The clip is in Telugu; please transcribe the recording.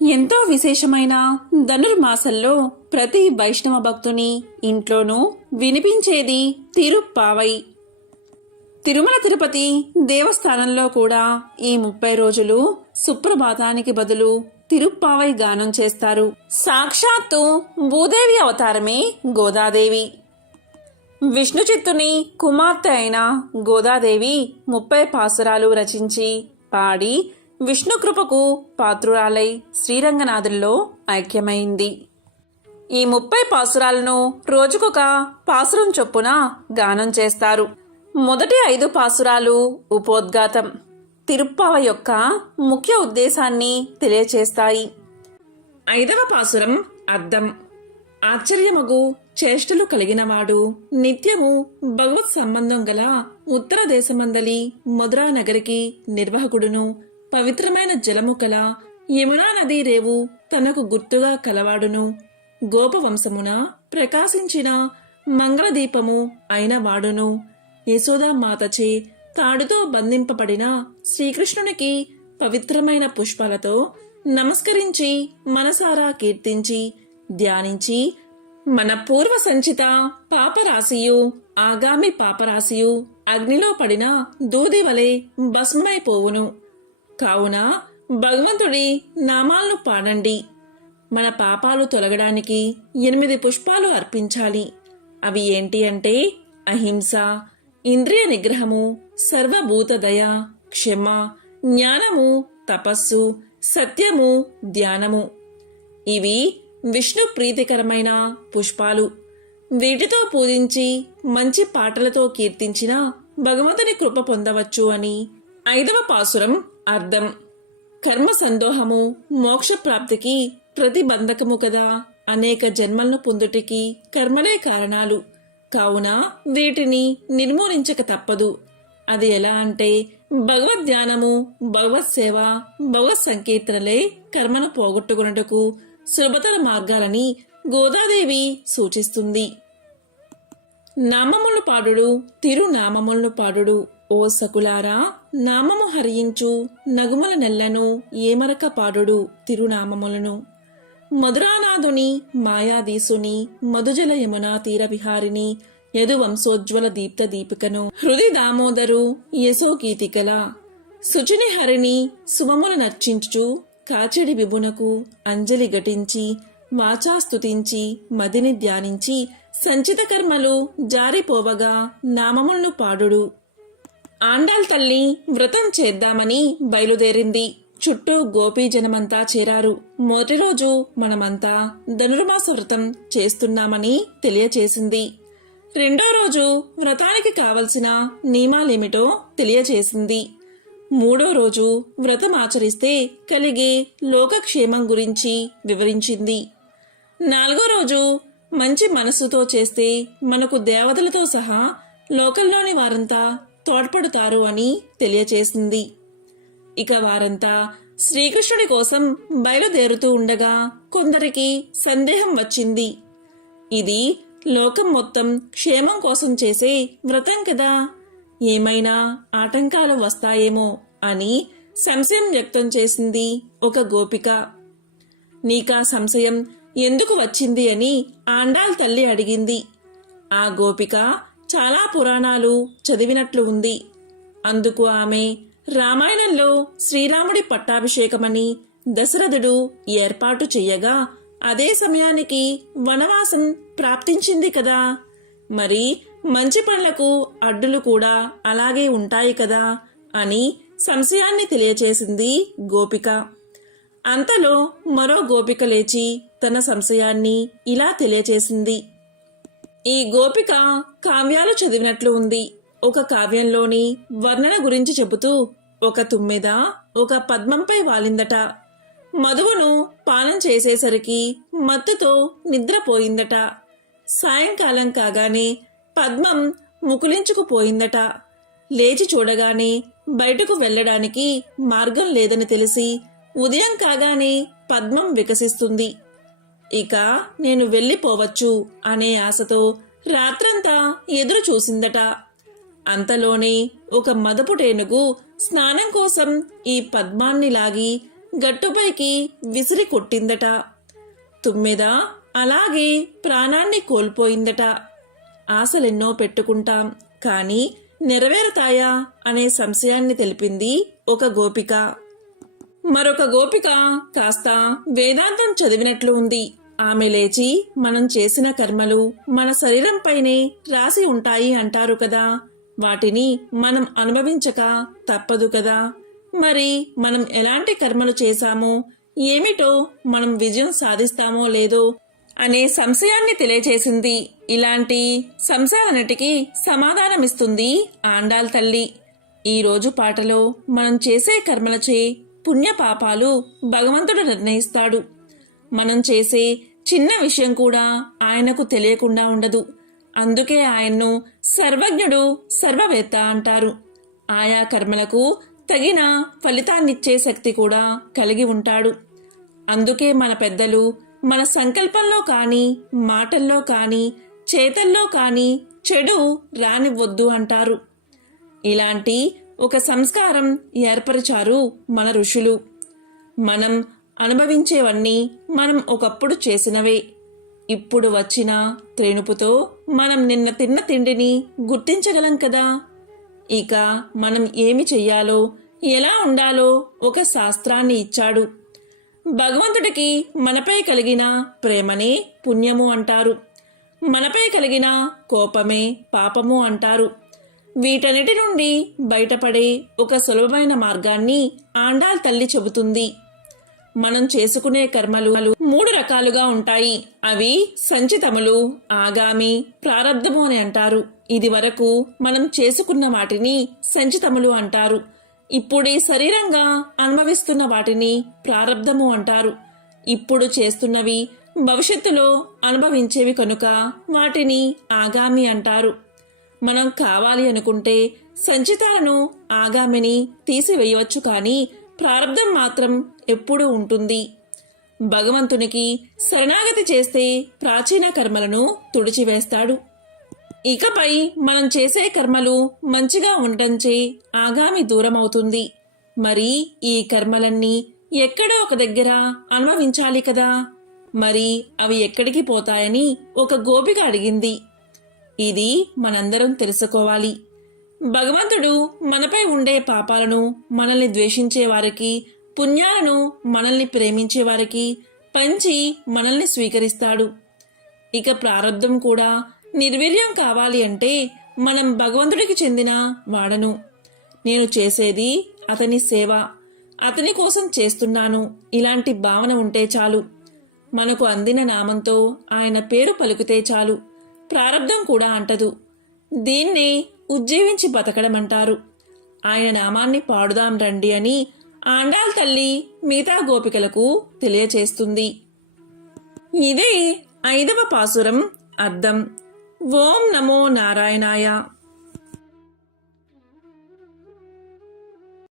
ఎంతో విశేషమైన ధనుర్మాసంలో ప్రతి వైష్ణవ భక్తుని ఇంట్లోనూ వినిపించేది తిరుప్పావై. తిరుమల తిరుపతి దేవస్థానంలో కూడా ఈ 30 రోజులు సుప్రభాతానికి బదులు తిరుప్పావై గానం చేస్తారు. సాక్షాత్తు భూదేవి అవతారమే గోదాదేవి. విష్ణు చిత్తుని కుమార్తె అయిన గోదాదేవి 30 పాసురాలు రచించి పాడి విష్ణు కృపకు పాత్రురాలై శ్రీరంగనాథుల్లో ఐక్యమైంది. ఈ 30 పాసురాలను రోజుకొక పాసురం చొప్పున గానం చేస్తారు. మొదటి 5 పాసురాలు ఉపోద్ఘాతం, తిరుప్పావై యొక్క ముఖ్య ఉద్దేశాన్ని తెలియచేస్తాయి. 5వ పాసురం అద్దం. ఆశ్చర్యమగు చేష్టలు కలిగినవాడు, నిత్యము భగవత్ సంబంధం గల ఉత్తర దేశమందలి మధురా నగరికి నిర్వాహకుడును, పవిత్రమైన జలము కల యమునా నదీ రేవు తనకు గుర్తుగా కలవాడును, గోపవంశమున ప్రకాశించిన మంగళదీపము అయిన వాడును, యశోదామాతచే తాడుతో బంధింపబడిన శ్రీకృష్ణునికి పవిత్రమైన పుష్పాలతో నమస్కరించి మనసారా కీర్తించి ధ్యానించి మన పూర్వ సంచిత పాపరాశియు ఆగామి పాపరాశియు అగ్నిలో పడిన దూది వలె భస్మైపోవును. కావున భగవంతుడి నామాలను పాడండి. మన పాపాలు తొలగడానికి 8 పుష్పాలు అర్పించాలి. అవి ఏంటి అంటే అహింస, ఇంద్రియ నిగ్రహము, సర్వభూత దయ, క్షమ, జ్ఞానము, తపస్సు, సత్యము, ధ్యానము. ఇవి విష్ణు ప్రీతికరమైన పుష్పాలు. వీటితో పూజించి మంచి పాటలతో కీర్తించిన భగవంతుని కృప పొందవచ్చు అని 5వ పాసురం అర్థం. కర్మ సందోహము మోక్ష ప్రాప్తికి ప్రతిబంధకము కదా. అనేక జన్మలను పొందుటికి కర్మలే కారణాలు. కావున వీటిని నిర్మూలించక తప్పదు. అది ఎలా అంటే భగవద్ ధ్యానము, భగవత్ సేవ, భగవత్ సంకీర్తనలే కర్మను పోగొట్టుకున్నట్టుకు సులభతర మార్గాలని గోదాదేవి సూచిస్తుంది. నామములు పాడుడు, తిరునామములను పాడుడు. ఓ సకులారా, నామము హరించు నగుమల నెల్లను ఏమరక పాడుడు తిరునామములను. మధురానాథుని మాయాదీసుని మధుజల యమునా తీర విహారిని యదువంశోజ్వల దీప్త దీపికను హృది దామోదరు యశోగీతికల శుచిని హరిని సుమముల నర్చించు కాచెడి విభునకు అంజలి ఘటించి వాచా స్తుతించి మదిని ధ్యానించి సంచిత కర్మలు జారిపోవగా నామములను పాడుడు. ఆండాల్ తల్లి వ్రతం చేద్దామని బయలుదేరింది. చుట్టూ గోపీజనమంతా చేరారు. మొదటి రోజు మనమంతా ధనుర్మాస వ్రతం చేస్తున్నామని తెలియచేసింది. రెండో రోజు వ్రతానికి కావలసిన నియమాలేమిటో తెలియచేసింది. మూడో రోజు వ్రతం ఆచరిస్తే కలిగే లోకక్షేమం గురించి వివరించింది. 4వ రోజు మంచి మనస్సుతో చేస్తే మనకు దేవతలతో సహా లోకంలోని వారంతా తోడ్పడుతారు అని తెలియచేసింది. ఇక వారంతా శ్రీకృష్ణుడి కోసం బయలుదేరుతూ ఉండగా కొందరికి సందేహం వచ్చింది. ఇది లోకం మొత్తం క్షేమం కోసం చేసే వ్రతం కదా, ఏమైనా ఆటంకాలు వస్తాయేమో అని సంశయం వ్యక్తం చేసింది ఒక గోపిక. నీకా సంశయం ఎందుకు వచ్చింది అని ఆండాల్ తల్లి అడిగింది. ఆ గోపిక చాలా పురాణాలు చదివినట్లు ఉంది. అందుకు ఆమె రామాయణంలో శ్రీరాముడి పట్టాభిషేకమని దశరథుడు ఏర్పాటు చెయ్యగా అదే సమయానికి వనవాసం ప్రాప్తించింది కదా, మరి మంచి పనులకు అడ్డులు కూడా అలాగే ఉంటాయి కదా అని సంశయాన్ని తెలియచేసింది గోపిక. అంతలో మరో గోపిక లేచి తన సంశయాన్ని ఇలా తెలియచేసింది. ఈ గోపిక కావ్యాలు చదివినట్లు ఉంది. ఒక కావ్యంలోని వర్ణన గురించి చెబుతూ ఒక తుమ్మెద ఒక పద్మంపై వాలిందట. మధువును పానం చేసేసరికి మత్తుతో నిద్రపోయిందట. సాయంకాలం కాగానే పద్మం ముకులించుకుపోయిందట. లేచి చూడగానే బయటకు వెళ్లడానికి మార్గం లేదని తెలిసి ఉదయం కాగానే పద్మం వికసిస్తుంది. ఇక నేను వెళ్ళిపోవచ్చు అనే ఆశతో రాత్రంతా ఎదురు చూసిందట. అంతలోనే ఒక మదపుటేనుగు స్నానం కోసం ఈ పద్మాన్ని లాగి గట్టుపైకి విసిరి కొట్టిందట. తుమ్మెద అలాగే ప్రాణాన్ని కోల్పోయిందట. ఆశలెన్నో పెట్టుకుంటాం, కానీ నెరవేరుతాయా అనే సంశయాన్ని తెలిపింది ఒక గోపిక. మరొక గోపిక కాస్త వేదాంతం చదివినట్లు ఉంది. ఆమె లేచి, మనం చేసిన కర్మలు మన శరీరంపైనే రాసి ఉంటాయి అంటారు కదా, వాటిని మనం అనుభవించక తప్పదు కదా. మరి మనం ఎలాంటి కర్మలు చేశామో, ఏమిటో మనం విజయం సాధిస్తామో లేదో అనే సంశయాన్ని తెలియచేసింది. ఇలాంటి సంశయాలన్నిటికీ సమాధానమిస్తుంది ఆండాల్ తల్లి. ఈరోజు పాటలో మనం చేసే కర్మలచే పుణ్య పాపాలు భగవంతుడు నిర్ణయిస్తాడు. మనం చేసే చిన్న విషయం కూడా ఆయనకు తెలియకుండా ఉండదు. అందుకే ఆయన్ను సర్వజ్ఞుడు, సర్వవేత్త అంటారు. ఆయా కర్మలకు తగిన ఫలితాన్నిచ్చే శక్తి కూడా కలిగి ఉంటాడు. అందుకే మన పెద్దలు మన సంకల్పంలో కానీ, మాటల్లో కానీ, చేతల్లో కానీ చెడు రానివ్వద్దు అంటారు. ఇలాంటి ఒక సంస్కారం ఏర్పరిచారు మన ఋషులు. మనం అనుభవించేవన్నీ మనం ఒకప్పుడు చేసినవే. ఇప్పుడు వచ్చిన త్రేణుపుతో మనం నిన్న తిన్న తిండిని గుర్తించగలం కదా. ఇక మనం ఏమి చెయ్యాలో, ఎలా ఉండాలో ఒక శాస్త్రాన్ని ఇచ్చాడు. భగవంతుడికి మనపై కలిగిన ప్రేమనే పుణ్యము అంటారు. మనపై కలిగిన కోపమే పాపము అంటారు. వీటన్నిటి నుండి బయటపడే ఒక సులభమైన మార్గాన్ని ఆండాల్ తల్లి చెబుతుంది. మనం చేసుకునే కర్మలు 3 రకాలుగా ఉంటాయి. అవి సంచితములు, ఆగామి, ప్రారబ్ధము అని అంటారు. ఇది వరకు మనం చేసుకున్న వాటిని సంచితములు అంటారు. ఇప్పుడే శరీరంగా అనుభవిస్తున్న వాటిని ప్రారబ్ధము అంటారు. ఇప్పుడు చేస్తున్నవి భవిష్యత్తులో అనుభవించేవి కనుక వాటిని ఆగామి అంటారు. మనం కావాలి అనుకుంటే సంచితాలను, ఆగామిని తీసివేయవచ్చు, కానీ ప్రారబ్ధం మాత్రం ఎప్పుడూ ఉంటుంది. భగవంతునికి శరణాగతి చేస్తే ప్రాచీన కర్మలను తుడిచివేస్తాడు. ఇకపై మనం చేసే కర్మలు మంచిగా ఉండటంచే ఆగామి దూరమవుతుంది. మరి ఈ కర్మలన్నీ ఎక్కడో ఒక దగ్గర అనుభవించాలి కదా. మరి అవి ఎక్కడికి పోతాయని ఒక గోపిక అడిగింది. ఇది మనందరం తెలుసుకోవాలి. భగవంతుడు మనపై ఉండే పాపాలను మనల్ని ద్వేషించే వారికి, పుణ్యాలను మనల్ని ప్రేమించే వారికి పంచి మనల్ని స్వీకరిస్తాడు. ఇక ప్రారబ్ధం కూడా నిర్వీర్యం కావాలి అంటే మనం భగవంతుడికి చెందిన వాడను. నేను చేసేది అతని సేవ, అతని కోసం చేస్తున్నాను, ఇలాంటి భావన ఉంటే చాలు. మనకు అందిన నామంతో ఆయన పేరు పలుకుతే చాలు. ప్రారబ్ధం కూడా అంటదు. దీన్నే ఉజ్జీవించి బతకడం అంటారు. ఆయన నామాన్ని పాడుదాం రండి అని ఆండాల్ తల్లి మిగతా గోపికలకు తెలియచేస్తుంది. ఇదే 5వ పాసురం అర్థం. ఓం నమో నారాయణాయ.